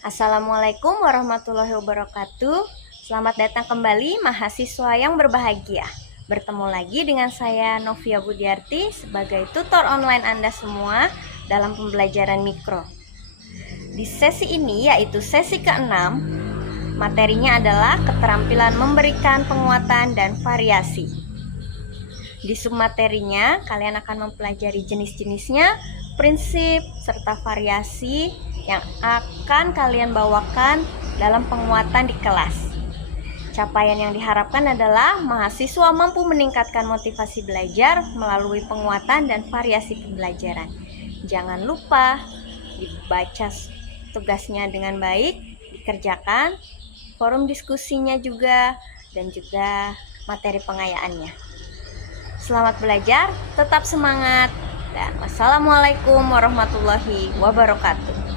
Assalamualaikum warahmatullahi wabarakatuh. Selamat datang kembali mahasiswa yang berbahagia. Bertemu lagi dengan saya Novia Budiarti sebagai tutor online Anda semua dalam pembelajaran mikro. Di sesi ini yaitu sesi ke-6, materinya adalah keterampilan memberikan penguatan dan variasi. Di submaterinya kalian akan mempelajari jenis-jenisnya, prinsip, serta variasi yang akan kalian bawakan dalam penguatan di kelas. Capaian yang diharapkan adalah mahasiswa mampu meningkatkan motivasi belajar melalui penguatan dan variasi pembelajaran. Jangan lupa dibaca tugasnya dengan baik, dikerjakan, forum diskusinya juga, dan juga materi pengayaannya. Selamat belajar, tetap semangat, dan wassalamualaikum warahmatullahi wabarakatuh.